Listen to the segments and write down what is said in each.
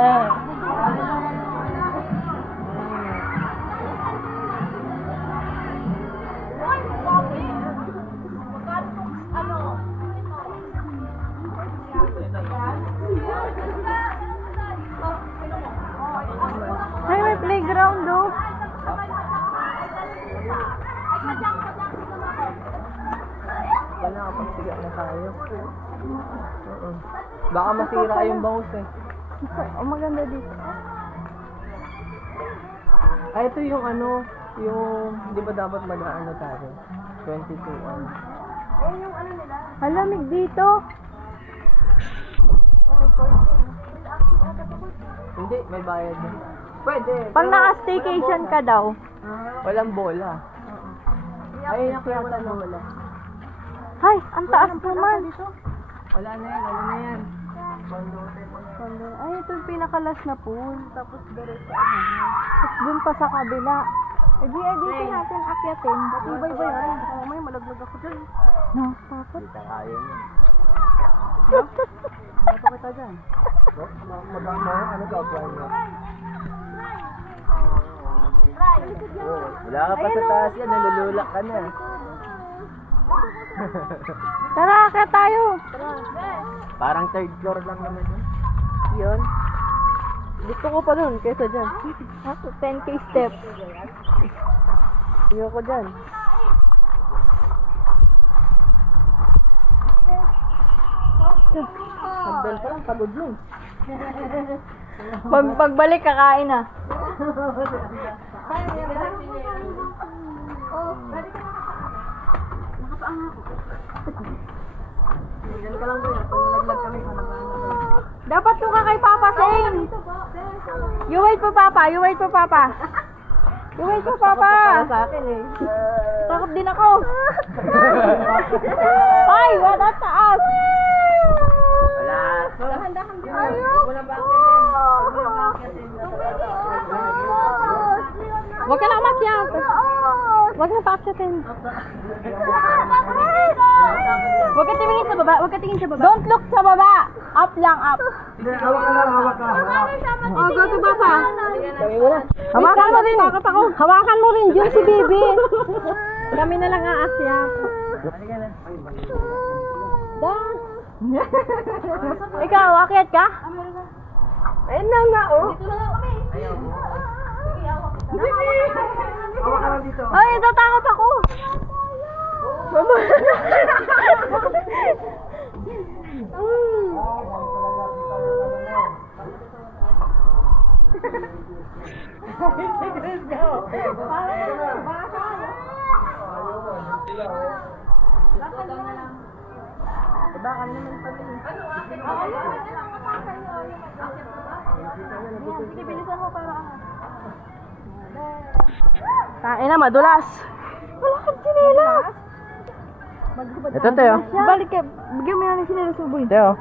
Ay, may playground do. Wala kapag siga na tayo. Baka masira yung bangus eh. Oh, maganda dito. Ay, ito yung ano, yung, di ba dapat mag-ano tayo? 22 ano. Halamig dito. Hindi, may bayad na. Pwede. Pag pero naka-staycation ka daw. walang bola. Ay, nakiyata na wala. Ay, ang taas naman. Wala na yan, wala na yan. Ay, ito yung pinakalas na pool. Tapos diretso tapos dun pa sa kabila. Eh di, dito natin akyatin. Batibay ba yan? May malaglag ako dyan. No, takot. Kita kaya niya. Bato kita dyan. Maganda, ano ka, apply mo? Wala ka pa sa taas yan, nalululak ka na. Tara, akyat tayo. Parang third floor lang naman yun. Yun. Gusto ko pa dun, kaysa dyan. 10k step. Ayoko dyan. Hagdan pa lang, pagod mo. Pagbalik, kakain na. Yan ka lang ba yan? Pag nalaglag kami, panabahan. Dapat to ka kay Papa Sing. You wait for Papa, you wait for Papa. You wait for Papa. Sa akin eh. Takot din ako. Ay, wala taas. Wala. Dahan-dahan din. Wala ba akyatin? Wala ba akyatin? Huwag ka na umakyat. Huwag na paakyatin. Huwag ka tingin sa baba. Huwag ka tingin sa baba. Don't look sa baba. Up lang, up. Hawak ka lang, hawak ka. Oh, go to Papa. Kami mo na. Hawakan mo rin. Hawakan mo rin dyan si Bibi. Kami na lang aakyat. Halika na. Ikaw, aakyat ka? Ayun na nga, oh. Ayaw mo. Hawak ka lang dito. Ay, natatakot ako. Mama. Baka naman pala eh. Sige, bilisan mo para Tain na, madulas. Wala kang sinilas. Ito tayo. Balik ka. Bigyan mo yan ng sinilas mo, boy. Tayo.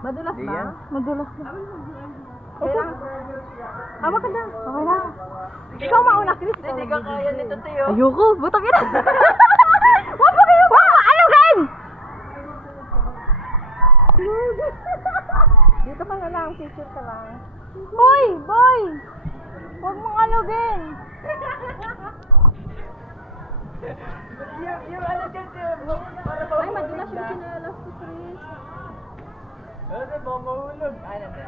Madulas Di ba? yan. Madulas ba? Okay. Hawak ka na. Okay lang. Ikaw mauna, Chris. Hindi ka kaya nito tayo. Ayoko, butang ina. Wag mo kayo. Wag mo, alugin! Dito ka na lang, picture ka lang. Boy, boy! Huwag mong alugin. Yung ano kasi, para Ay, madulas yung sinilas ko, Chris. Ano ba, mahulog? Ano ba?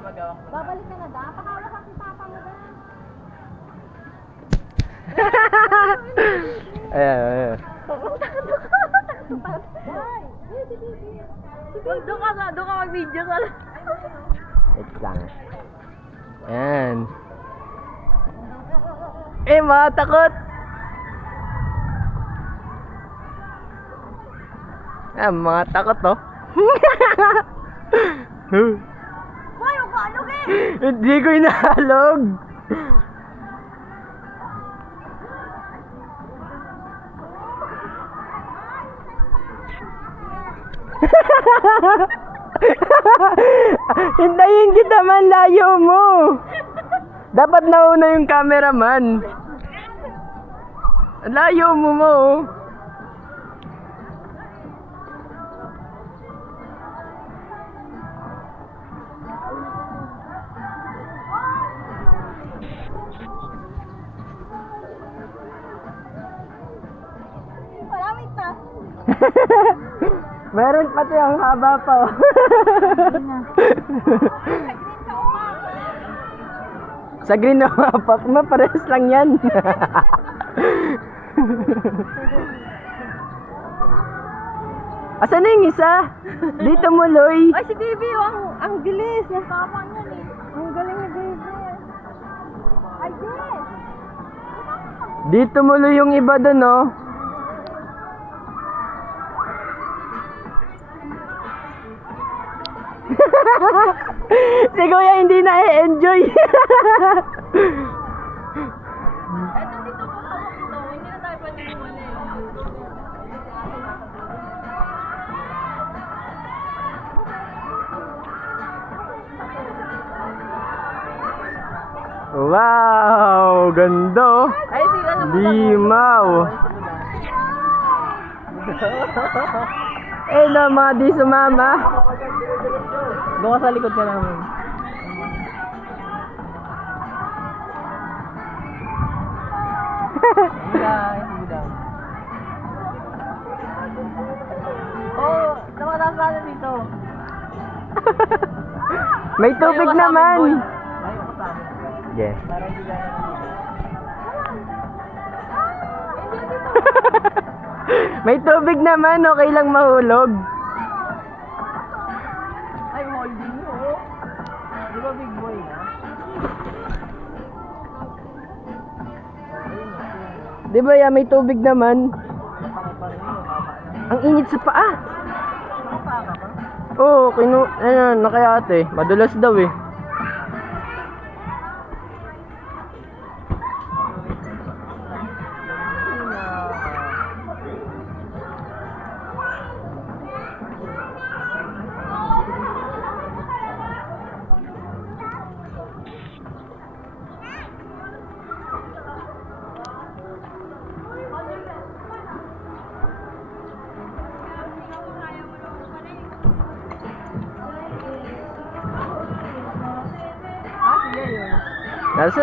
Magawak mo. Babalik ka na da. Pakawala ka si Papa mo da. Ayan. Doon ka mag-video ka lang. Wait lang. Ayan. Eh, matakot! Ah, mga takot to. Boy, huwag ka alugin. Hindi ko inahalog. Hintayin kita man, layo mo. Dapat nauna yung cameraman. Layo mo mo. Meron pati ang haba pa. Oh. Sa green na mapak mo, parehas lang yan. Asan na yung isa? Dito mo, Loy. Ay, si Baby, ang bilis. Napapang yan eh. Ang galing ni Baby. Ay, yes. Dito mo, Loy, yung iba dun, oh. Si Kuya hindi na-enjoy. Eto, dito po hawak ito. Hindi na tayo pwede bumalik. Wow, ganda, oh. Ay, sila na Limaw. Eh no, mga di sumama. Doon ka sa likod ka namin. Oh, nakataas natin dito. May tubig naman. Yes. May tubig naman, okay lang mahulog. Ay, holding mo. Oh. Di ba big boy na? Di ba ya, may tubig naman. Ang init sa paa. Oo, ano, nakayate. Madulas daw eh.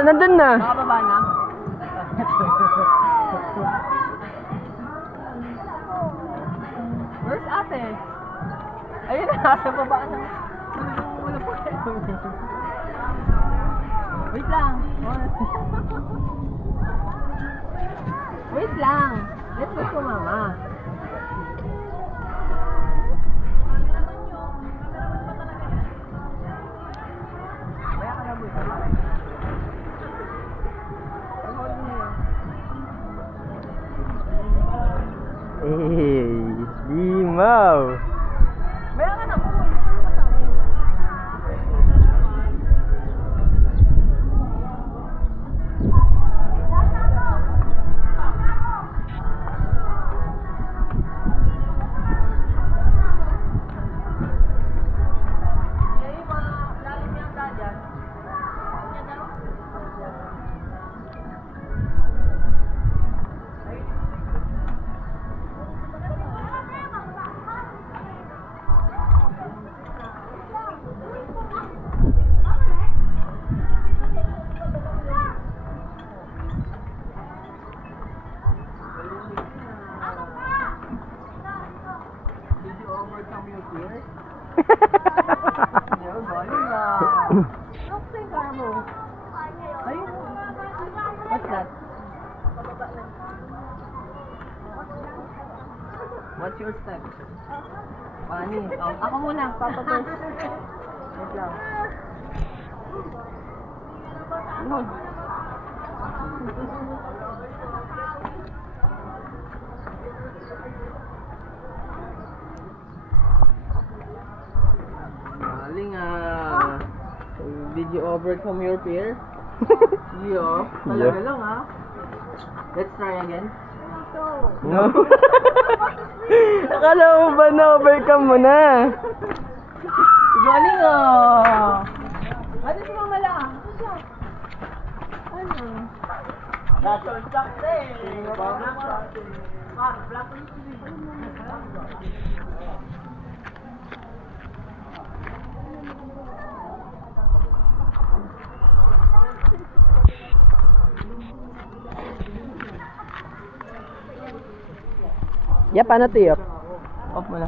Nandun na. Makababa na. Where's ate? Ayun na, nasa baba na. Wala po kayo. Wait lang. Wait lang. Let's wait for mama. Maya ka na boy. Limaw. Maya ka na po. Hindi ka sa amin. What's that? What's your step? Pani. Oh, ako muna, Papa first. Wait lang. No. Galing ah. Did you overcome your fear? Yeah. Talaga lang ah. Let's try again. No. Akala mo ba na-overcome mo na? Galing ah. Ano si Mama La? Ano? Natural chocolate. Black Yap, ano to yap? Off mo na.